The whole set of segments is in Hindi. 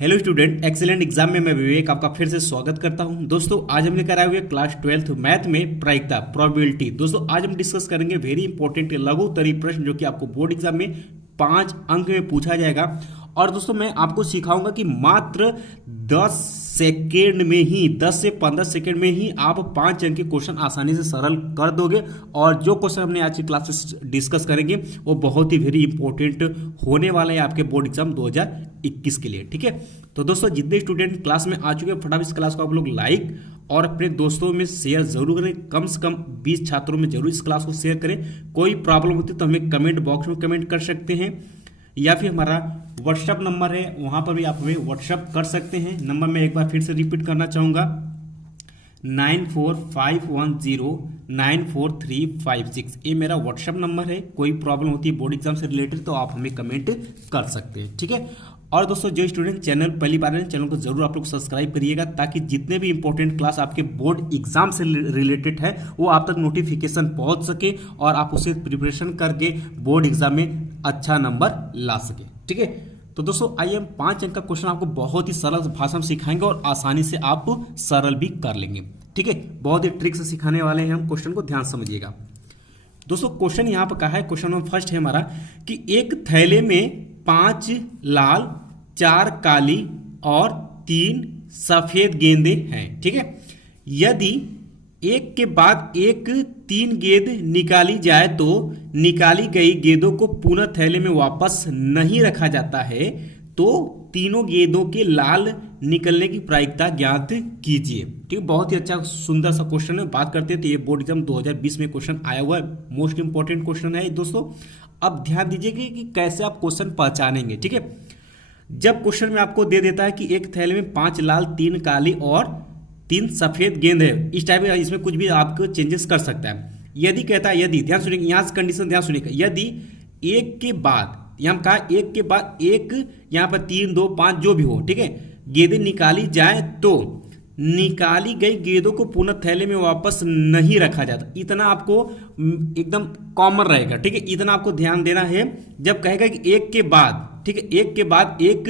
हेलो स्टूडेंट, एक्सीलेंट एग्जाम में मैं विवेक आपका फिर से स्वागत करता हूं। दोस्तों आज हम लेकर आए हुए क्लास 12th मैथ में प्रायिकता प्रोबेबिलिटी। दोस्तों आज हम डिस्कस करेंगे वेरी इंपॉर्टेंट लघु उत्तरीय प्रश्न जो कि आपको बोर्ड एग्जाम में 5 अंक में पूछा जाएगा। और दोस्तों मैं आपको सिखाऊंगा कि मात्र 10 सेकेंड में ही 10 से 15 सेकेंड में ही आप 5 अंक के क्वेश्चन आसानी से सरल कर दोगे। और जो क्वेश्चन हमने आज की क्लास में डिस्कस करेंगे वो बहुत ही वेरी इंपॉर्टेंट होने वाले हैं आपके बोर्ड एग्जाम 2021 के लिए। ठीक है, तो दोस्तों जितने स्टूडेंट क्लास में आ चुके हैं फटाफट इस क्लास को आप लोग लाइक और अपने दोस्तों में शेयर जरूर करें। कम से कम 20 छात्रों में जरूर इस क्लास को शेयर करें। कोई प्रॉब्लम होती है तो हमें कमेंट बॉक्स में कमेंट कर सकते हैं या फिर हमारा व्हाट्सएप नंबर है वहां पर भी आप हमें व्हाट्सएप कर सकते हैं। नंबर मैं एक बार फिर से रिपीट करना चाहूंगा 9451094356। ये मेरा व्हाट्सएप नंबर है। कोई प्रॉब्लम होती है बोर्ड एग्जाम से रिलेटेड तो आप हमें कमेंट कर सकते हैं। ठीक है, और दोस्तों जो स्टूडेंट चैनल पहली बार है चैनल को जरूर आप लोग सब्सक्राइब करिएगा ताकि जितने भी इंपॉर्टेंट क्लास आपके बोर्ड एग्जाम से रिलेटेड है वो आप तक नोटिफिकेशन पहुंच सके और आप उसे प्रिपरेशन करके बोर्ड एग्जाम में अच्छा नंबर ला सके। ठीक है, तो दोस्तों आइए हम 5 अंक का क्वेश्चन आपको बहुत ही सरल भाषा में सिखाएंगे और आसानी से आप सरल भी कर लेंगे। ठीक है, बहुत ही ट्रिक से सिखाने वाले हैं हम। क्वेश्चन को ध्यान समझिएगा। दोस्तों क्वेश्चन यहाँ पर कहा है, क्वेश्चन नंबर फर्स्ट है हमारा कि एक थैले में 5 लाल 4 काली और 3 सफेद गेंदें हैं। ठीक है, यदि एक के बाद एक 3 गेंद निकाली जाए तो निकाली गई गेंदों को पुनः थैले में वापस नहीं रखा जाता है तो तीनों गेंदों के लाल निकलने की प्रायिकता ज्ञात कीजिए। ठीक है, बहुत ही अच्छा सुंदर सा क्वेश्चन है। बात करते हैं तो ये बोर्ड एग्जाम 2020 में क्वेश्चन आया हुआ है। मोस्ट इंपॉर्टेंट क्वेश्चन है दोस्तों। अब ध्यान दीजिए कि कैसे आप क्वेश्चन पहचानेंगे। ठीक है, जब क्वेश्चन में आपको दे देता है कि एक थैले में 5 लाल 3 काली और 3 सफेद गेंद है, इस टाइप इसमें कुछ भी आपको चेंजेस कर सकता है। यदि कहता है, यदि ध्यान सुनिएगा, यहाँ से कंडीशन ध्यान सुनिएगा, यदि एक के बाद यहाँ कहा एक के बाद एक यहाँ पर 3 2 5 जो भी हो, ठीक है, गेंदें निकाली जाए तो निकाली गई गेंदों को पुनः थैले में वापस नहीं रखा जाता। इतना आपको एकदम कॉमन रहेगा। ठीक है, इतना आपको ध्यान देना है। जब कहेगा कि एक के बाद, ठीक है, एक के बाद एक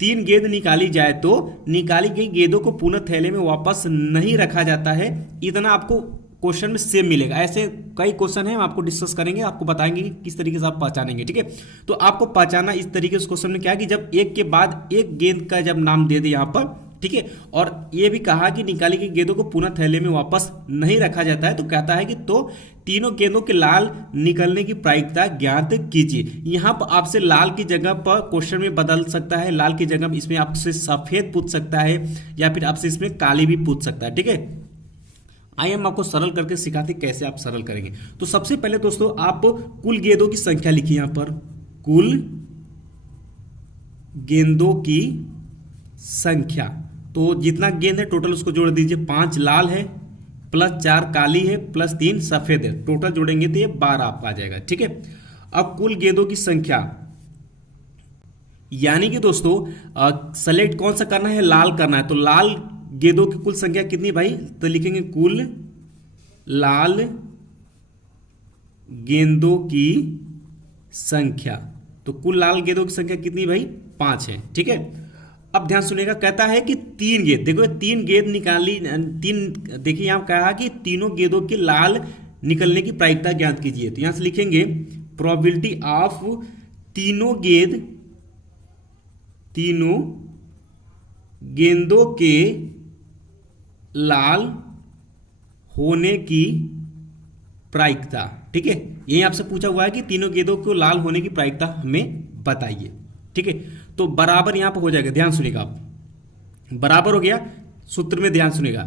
3 गेंद निकाली जाए तो निकाली गई गेंदों को पुनः थैले में वापस नहीं रखा जाता है, इतना आपको क्वेश्चन में सेम मिलेगा। ऐसे कई क्वेश्चन हैं, हम आपको डिस्कस करेंगे, आपको बताएंगे कि किस तरीके से आप पहचानेंगे। ठीक है, तो आपको पहचाना इस तरीके से क्वेश्चन में क्या है कि जब एक के बाद एक गेंद का जब नाम दे दे यहाँ पर, ठीक है, और ये भी कहा कि निकाली गई गेंदों को पुनः थैले में वापस नहीं रखा जाता है तो कहता है कि तो तीनों गेंदों के लाल निकलने की प्रायिकता ज्ञात कीजिए। यहाँ पर आपसे लाल की जगह पर क्वेश्चन में बदल सकता है। लाल की जगह इसमें आपसे सफेद पूछ सकता है या फिर आपसे इसमें काली भी पूछ सकता है। ठीक है, आइए हम आपको सरल करके सिखाते कैसे आप सरल करेंगे। तो सबसे पहले दोस्तों आप कुल गेंदों की संख्या लिखिए। यहाँ पर कुल गेंदों की संख्या, तो जितना गेंद है टोटल उसको जोड़ दीजिए। 5 लाल है प्लस 4 काली है प्लस 3 सफेद है, टोटल जोड़ेंगे तो ये 12 आपका आ जाएगा। ठीक है, अब कुल गेंदों की संख्या यानी कि दोस्तों सेलेक्ट कौन सा करना है, लाल करना है। तो लाल गेंदों की कुल संख्या कितनी भाई, तो लिखेंगे कुल लाल गेंदों की संख्या। तो कुल लाल गेंदों की संख्या कितनी भाई, 5 है। ठीक है, अब ध्यान सुनिएगा, कहता है कि 3 गेंद, देखो 3 गेंद निकाली, 3 देखिए यहां कहा कि तीनों गेंदों के लाल निकलने की प्रायिकता ज्ञात कीजिए। तो यहां से लिखेंगे प्रोबेबिलिटी ऑफ तीनों गेंदों के लाल होने की प्रायिकता। ठीक है, यही आपसे पूछा हुआ है कि तीनों गेंदों को लाल होने की प्रायिकता हमें बताइए। ठीक है, तो बराबर यहां पर हो जाएगा। ध्यान सुनिएगा, आप बराबर हो गया। सूत्र में ध्यान सुनिएगा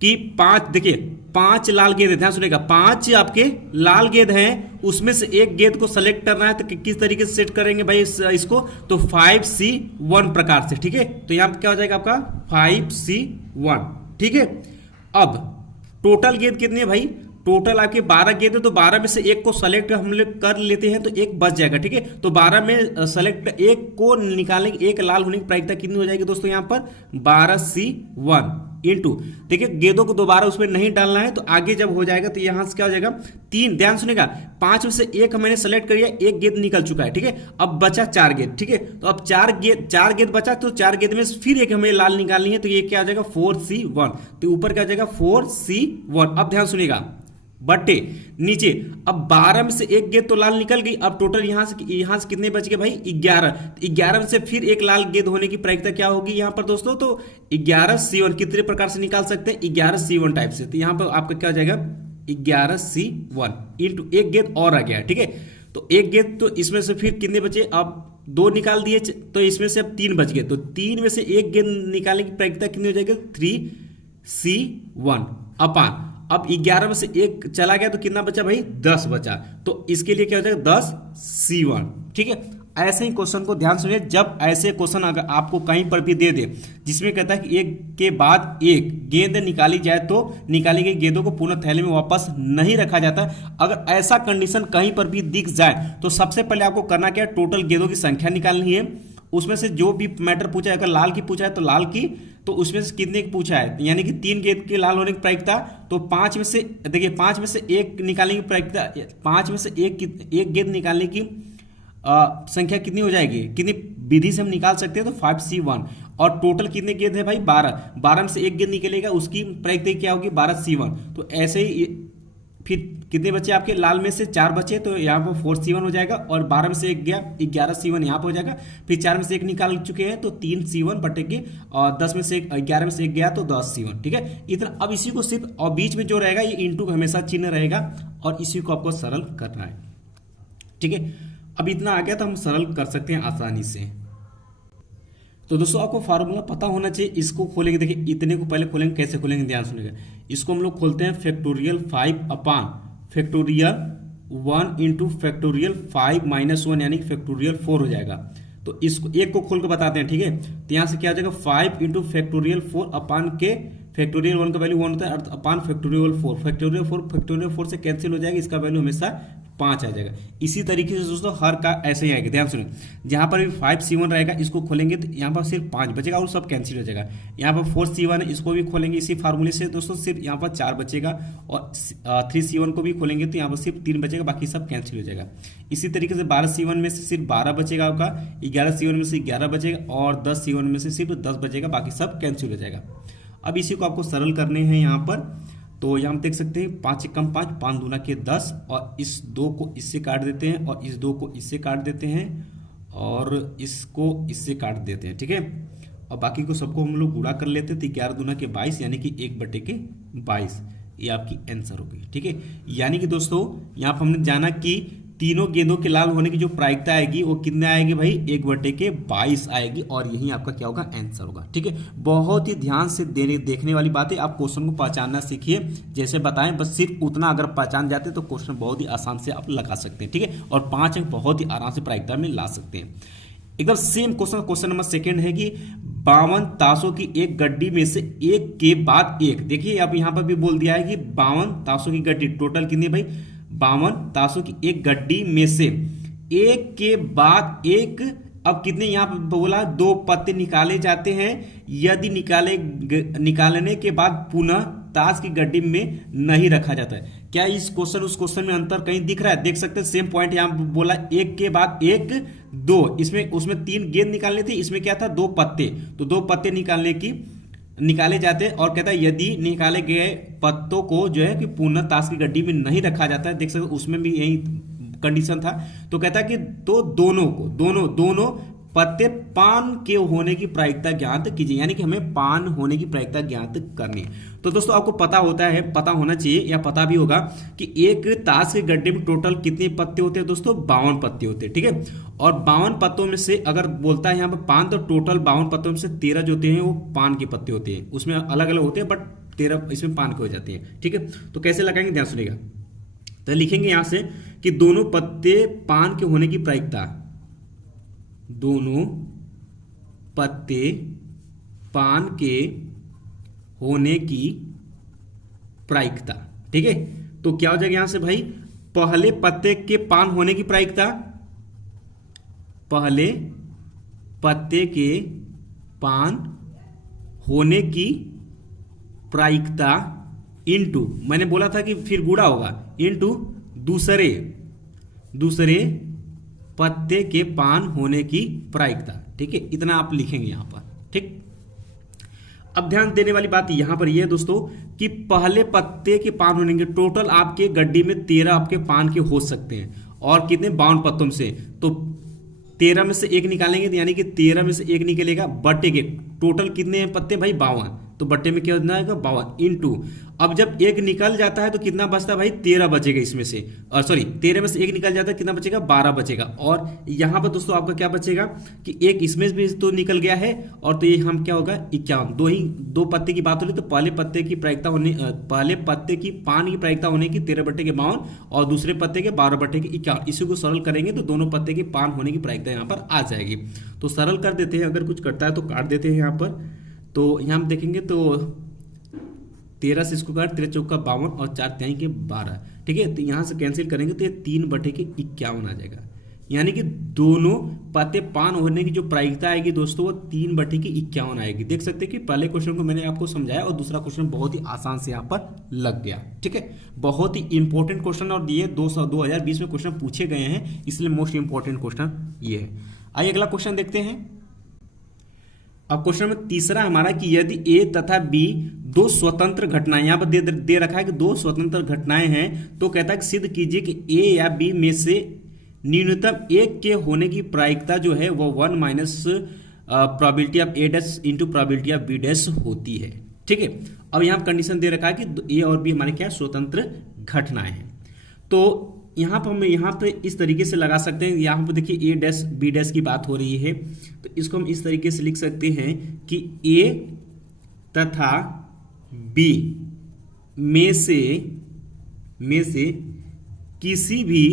कि 5, देखिए 5 लाल गेंद है। ध्यान सुनिएगा, 5 आपके लाल गेंद हैं, उसमें से एक गेंद को सेलेक्ट करना है तो किस तरीके से सेट करेंगे भाई इसको, तो 5C1 प्रकार से। ठीक है, तो यहां पर क्या हो जाएगा आपका 5C1। ठीक है, अब टोटल गेंद कितनी है भाई, टोटल आपके 12 गेंद है तो 12 में से एक को सेलेक्ट हम लोग कर लेते हैं तो एक बच जाएगा। ठीक है, तो 12 में सेलेक्ट एक को निकालने की, एक लाल होने की प्रायिकता कितनी हो जाएगी दोस्तों, यहाँ पर 12C1। इंटू, देखिए गेंदों को दोबारा उसमें नहीं डालना है, तो आगे जब हो जाएगा तो यहां से क्या हो जाएगा 3, ध्यान सुनेगा, 5 में से एक मैंने सेलेक्ट कर लिया, एक गेंद निकल चुका है, ठीक है। अब बचा 4 गेंद, ठीक है, तो अब 4 गेंद बचा, तो 4 गेंद में फिर एक हमें लाल निकालनी है, तो ये क्या हो जाएगा 4C1, तो ऊपर क्या हो जाएगा 4C1। अब ध्यान सुनिएगा बटे नीचे, अब 12 में से एक गेंद तो लाल निकल गई, अब टोटल यहां से कितने बच गए भाई 11 में से फिर एक लाल गेंद होने की प्रायिकता क्या होगी यहां पर दोस्तों, तो 11C1 कितने प्रकार से निकाल सकते हैं 11C1 टाइप से, तो यहां पर आपका क्या हो जाएगा 11C1 इंटू एक गेंद और आ गया, ठीक है। तो एक गेंद, तो इसमें से फिर कितने बचे, अब 2 निकाल दिए, तो इसमें से अब 3 बच गए, तो 3 में से एक गेंद निकालने की प्रायिकता कितनी हो जाएगी 3C1 अपान, अब 11 में से एक चला गया तो कितना बचा भाई 10 बचा, तो इसके लिए क्या हो जाएगा 10C1, ठीक है। ऐसे ही क्वेश्चन को ध्यान सुनिए, जब ऐसे क्वेश्चन अगर आपको कहीं पर भी दे दे जिसमें कहता है कि एक के बाद एक गेंद निकाली जाए तो निकाली गई गेंदों को पुनः थैले में वापस नहीं रखा जाता, अगर ऐसा कंडीशन कहीं पर भी दिख जाए तो सबसे पहले आपको करना क्या है, टोटल गेंदों की संख्या निकालनी है, उसमें से जो भी मैटर पूछा है, अगर लाल की पूछा है तो लाल की, तो उसमें से कितने की पूछा है, यानी कि 3 गेंद के लाल होने की प्रायिकता, तो 5 में से देखिए 5 में से एक निकालने की प्रायिकता, 5 में से एक गेंद निकालने की संख्या कितनी हो जाएगी, कितनी विधि से हम निकाल सकते हैं, तो 5C1, और टोटल कितने गेंद है भाई 12 में से एक गेंद निकलेगा उसकी प्रायिकता क्या होगी 12C1, तो ऐसे ही फिर कितने बचे आपके, लाल में से 4 बचे, तो यहाँ पर 4C1 हो जाएगा, और 12 में से एक गया 11C1 यहाँ पर हो जाएगा, फिर 4 में से एक निकाल चुके हैं तो 3C1 बटे के, और 10 में से 11 में से एक गया तो 10C1, ठीक है। इतना, अब इसी को सिर्फ, और बीच में जो रहेगा ये इंटू हमेशा चिन्ह रहेगा, और इसी को आपको सरल करना है, ठीक है। अब इतना आ गया तो हम सरल कर सकते हैं आसानी से। तो दोस्तों आपको फार्मूला पता होना चाहिए, इसको खोलेंगे, देखिए इतने को पहले खोलेंगे, कैसे खोलेंगे ध्यान सुनिएगा, इसको हम लोग खोलते हैं फैक्टोरियल 5 अपान फैक्टोरियल 1 इंटू फैक्टोरियल 5 माइनस 1 यानी कि फैक्टोरियल 4 हो जाएगा, तो इसको एक को खोल के बताते हैं, ठीक है। तो यहाँ से क्या हो जाएगा 5 इंटू फैक्टोरियल 4 अपान के फैक्टोरियल 1 का वैल्यू 1 होता है, अपान फैक्टोरियल 4, फैक्टोरियल 4 से कैंसिल हो जाएगा, इसका वैल्यू हमेशा 5 आ जाएगा। इसी तरीके से दोस्तों हर का ऐसे ही आएगा, ध्यान सुनिए, जहां पर भी 5C1 रहेगा इसको खोलेंगे तो यहाँ पर सिर्फ 5 बचेगा और सब कैंसिल हो जाएगा, यहाँ पर 4C1 है इसको भी खोलेंगे इसी फार्मूले से दोस्तों, सिर्फ यहाँ पर 4 बचेगा, और 3C1 को भी खोलेंगे तो यहाँ पर सिर्फ 3 बचेगा, बाकी सब कैंसिल हो जाएगा। इसी तरीके से 12C1 में से सिर्फ 12 बचेगा आपका, 11C1 में से 11 बचेगा, और 10C1 में से सिर्फ 10 बचेगा, बाकी सब कैंसिल हो जाएगा। अब इसी को आपको सरल करने हैं यहाँ पर, तो यहाँ हम देख सकते हैं 5 एकम 5, 5 दूना के 10, और इस 2 को इससे काट देते हैं, और इस 2 को इससे काट देते हैं, और इसको इससे काट देते हैं, ठीक है। और बाकी को सबको हम लोग गुणा कर लेते हैं, तो 11 दूना के 22 यानी कि 1/22, ये आपकी आंसर होगी, ठीक है। यानी कि दोस्तों यहाँ पर हमने जाना कि तीनों गेंदों के लाल होने की जो प्रायिकता आएगी वो कितने आएगी भाई 1/22 आएगी, और यही आपका क्या होगा आंसर होगा, ठीक है। बहुत ही ध्यान से देखने वाली बात है, आप क्वेश्चन को पहचानना सीखिए, जैसे बताएं बस सिर्फ उतना अगर पहचान जाते तो क्वेश्चन बहुत ही आसान से आप लगा सकते हैं, ठीक है, और 5 अंक बहुत ही आराम से प्रायिकता में ला सकते हैं। एकदम सेम क्वेश्चन नंबर 2 है कि 52 ताशों की एक गड्डी में से एक के बाद एक, देखिए अब यहाँ पर भी बोल दिया है कि 52 ताशों की गड्डी, टोटल कितनी भाई 52 ताशों की एक गड्डी में से एक के बाद एक, अब कितने यहाँ पर बोला 2 पत्ते निकाले जाते हैं, यदि निकालने के बाद पुनः ताश की गड्डी में नहीं रखा जाता है। क्या इस क्वेश्चन उस क्वेश्चन में अंतर कहीं दिख रहा है, देख सकते हैं सेम पॉइंट यहाँ बोला एक के बाद एक 2, इसमें उसमें 3 गेंद निकालने थे, इसमें क्या था 2 पत्ते, तो 2 पत्ते निकाले जाते हैं, और कहता है यदि निकाले गए पत्तों को जो है कि पुनः ताश की गड्डी में नहीं रखा जाता है, देख सकते उसमें भी यही कंडीशन था, तो कहता है कि तो दोनों पत्ते पान के होने की प्रायिकता ज्ञात कीजिए, यानी कि हमें पान होने की प्रायिकता ज्ञात करनी है। तो दोस्तों आपको पता होना चाहिए या पता भी होगा कि एक ताश के गड्ढे में टोटल कितने पत्ते होते हैं दोस्तों 52 पत्ते होते हैं, ठीक है। और 52 पत्तों में से अगर बोलता है यहाँ पर पान, तो टोटल 52 पत्तों में से 13 जो होते हैं वो पान के पत्ते होते हैं, उसमें अलग अलग होते हैं बट 13 इसमें पान के हो जाते हैं, ठीक है। तो कैसे लगाएंगे ध्यान सुनिएगा, तो लिखेंगे यहाँ से कि दोनों पत्ते पान के होने की प्रायिकता, दोनों पत्ते पान के होने की प्रायिकता, ठीक है। तो क्या हो जाएगा यहां से भाई, पहले पत्ते के पान होने की प्रायिकता, पहले पत्ते के पान होने की प्रायिकता इनटू, मैंने बोला था कि फिर गुणा होगा, इनटू दूसरे पत्ते के पान होने की प्रायिकता। ठीक है, इतना आप लिखेंगे यहां पर। ठीक, अब ध्यान देने वाली बात यहां पर यह है दोस्तों कि पहले पत्ते के पान होने के टोटल आपके गड्डी में 13 आपके पान के हो सकते हैं, और कितने 52 पत्तों से, तो 13 में से 1 निकालेंगे, तो यानी कि 13 में से 1 निकलेगा बट्टे के टोटल कितने हैं पत्ते भाई 52, तो बट्टे में क्या होना है 52 इनटू, अब जब 1 निकल जाता है तो कितना बचता है भाई 13 बचेगा इसमें से, और सॉरी 13 में से 1 निकल जाता है कितना बचेगा 12 बचेगा। और यहां पर दोस्तों आपका क्या बचेगा कि एक इसमें भी तो निकल गया है, और तो ये हम क्या होगा 51, दो पत्ते की बात हो रही, तो पहले पत्ते की प्रायिकता होने, पहले पत्ते की पान की प्रायिकता होने की 13 बट्टे के 52 और दूसरे पत्ते के 12 बट्टे के 51, इसी को सरल करेंगे तो दोनों पत्ते के पान होने की प्रायिकता यहाँ पर आ जाएगी। तो सरल कर देते हैं, अगर कुछ कटता है तो काट देते हैं यहाँ पर। तो यहाँ हम देखेंगे तो 13 से इसको काट, 13 चौका 52 और 4 तिहाई के 12। ठीक है, तो यहाँ से कैंसिल करेंगे तो ये 3 बटे के 51 आ जाएगा, यानी कि दोनों पत्ते पान होने की जो प्रायिकता आएगी दोस्तों वो 3 बटे की 51 आएगी। देख सकते हैं कि पहले क्वेश्चन को मैंने आपको समझाया और दूसरा क्वेश्चन बहुत ही आसान से यहाँ पर लग गया। ठीक है, बहुत ही इंपॉर्टेंट क्वेश्चन, और ये 2020 में क्वेश्चन पूछे गए हैं, इसलिए मोस्ट इंपॉर्टेंट क्वेश्चन ये है। आइए अगला क्वेश्चन देखते हैं। अब क्वेश्चन में तीसरा हमारा कि यदि ए तथा बी दो स्वतंत्र घटनाएं, यहां पर दे रखा है कि दो स्वतंत्र घटनाएं हैं, तो कहता है कि सिद्ध कीजिए कि ए या बी में से न्यूनतम एक के होने की प्रायिकता जो है वो 1 minus probability of A dash into probability of B dash होती है। ठीक है, अब यहां कंडीशन दे रखा है कि ए और बी हमारे क्या स्वतंत्र घटनाएं हैं। तो यहाँ पर हम यहाँ पे इस तरीके से लगा सकते हैं, यहाँ पर देखिए ए डैश बी डैश की बात हो रही है, तो इसको हम इस तरीके से लिख सकते हैं कि ए तथा बी में से किसी भी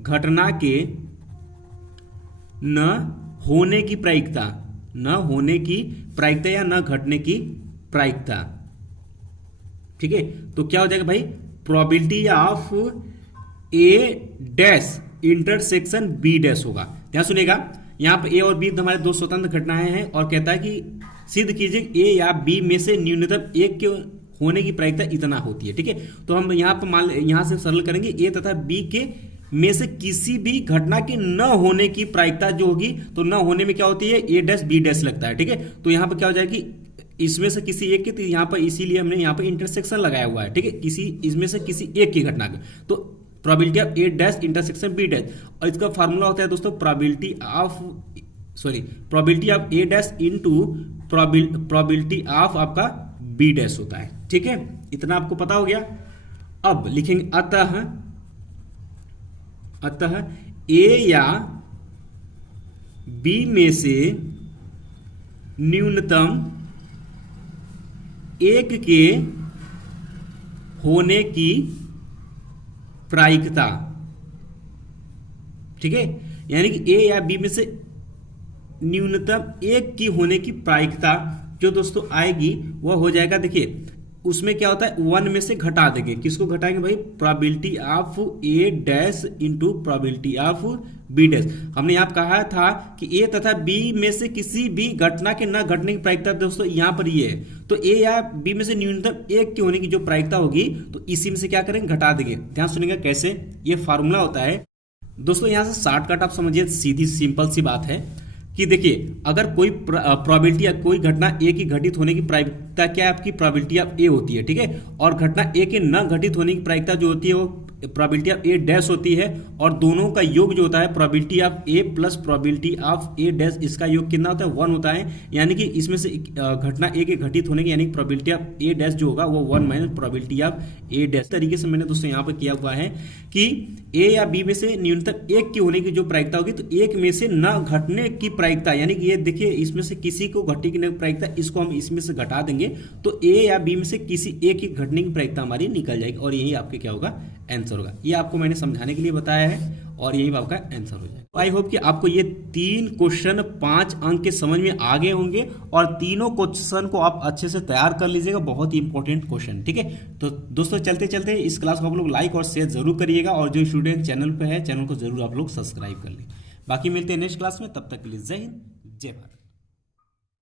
घटना के न होने की प्रायिकता, या न घटने की प्रायिकता। ठीक है, तो क्या हो जाएगा भाई probability of A dash intersection B dash होगा। ध्यान सुनिएगा, यहां पर ए और बी हमारे दो स्वतंत्र घटनाएं हैं, और कहता है कि सिद्ध कीजिए ए या बी में से न्यूनतम एक के होने की प्रायिकता इतना होती है। ठीक है, तो हम यहां पर यहां से सरल करेंगे ए तथा बी के में से किसी भी घटना के न होने की प्रायिकता जो होगी, तो न होने में क्या होती है ए डैश बी डैश लगता है। ठीक है, तो यहां पर क्या हो जाएगी इसमें से किसी एक के, तो यहाँ पर इसीलिए हमने यहाँ पर इंटरसेक्शन लगाया हुआ है। ठीक है, इसमें से किसी एक की घटना का, तो probability of A dash intersection B dash, और इसका फार्मूला होता है दोस्तों probability of A dash into probability of आपका बी डैश होता है। ठीक है, इतना आपको पता हो गया। अब लिखेंगे अतः ए या बी में से न्यूनतम एक के होने की प्रायिकता। ठीक है, यानी कि ए या बी में से न्यूनतम एक की होने की प्रायिकता जो दोस्तों आएगी वह हो जाएगा, देखिए उसमें क्या होता है 1 में से घटा देंगे, किसको घटाएंगे भाई probability of A dash into probability of B dash. हमने यहाँ कहा था कि ए तथा बी में से किसी भी घटना के न घटने की प्रायिकता दोस्तों यहाँ पर ये है, तो ए या बी में से न्यूनतम एक के होने की जो प्रायिकता होगी तो इसी में से क्या करेंगे घटा देंगे। ध्यान सुनिएगा कैसे, ये फार्मूला होता है दोस्तों, यहाँ से शॉर्टकट आप समझिए, सीधी सिंपल सी बात है कि देखिए अगर कोई प्रोबेबिलिटी या कोई घटना ए की घटित होने की प्रायिकता क्या है आपकी प्रोबेबिलिटी ऑफ ए होती है। ठीक है, और घटना ए के न घटित होने की प्रायिकता जो होती है वो प्रोबेबिलिटी ऑफ ए डैश होती है, और दोनों का योग जो होता है probability of A plus probability of A dash, इसका योग कितना होता है 1 होता है, यानी कि इसमें से घटना ए के घटित होने की यानी प्रोबेबिलिटी ऑफ ए डैश जो होगा वो 1 minus probability of A dash. तरीके से मैंने दोस्तों यहाँ पर किया हुआ है कि ए या बी में से न्यूनतम एक की होने की जो प्रायिकता होगी, तो एक में से न घटने की प्रायिकता, यानी कि ये देखिए इसमें से किसी को घटने की प्रायिकता, इसको हम इसमें से घटा देंगे तो ए या बी में से किसी एक की घटने की प्रायिकता हमारी निकल जाएगी, और यही आपके क्या होगा आंसर होगा। ये आपको मैंने समझाने के लिए बताया है, और यही आपका आंसर हो जाएगा। आई होप कि आपको ये 3 क्वेश्चन 5 अंक के समझ में आ गए होंगे, और तीनों क्वेश्चन को आप अच्छे से तैयार कर लीजिएगा, बहुत ही इंपॉर्टेंट क्वेश्चन। ठीक है, तो दोस्तों चलते चलते इस क्लास को आप लोग लाइक और शेयर जरूर करिएगा, और जो स्टूडेंट चैनल पे है चैनल को जरूर आप लोग सब्सक्राइब कर लें। बाकी मिलते हैं नेक्स्ट क्लास में, तब तक के लिए जय हिंद जय भारत।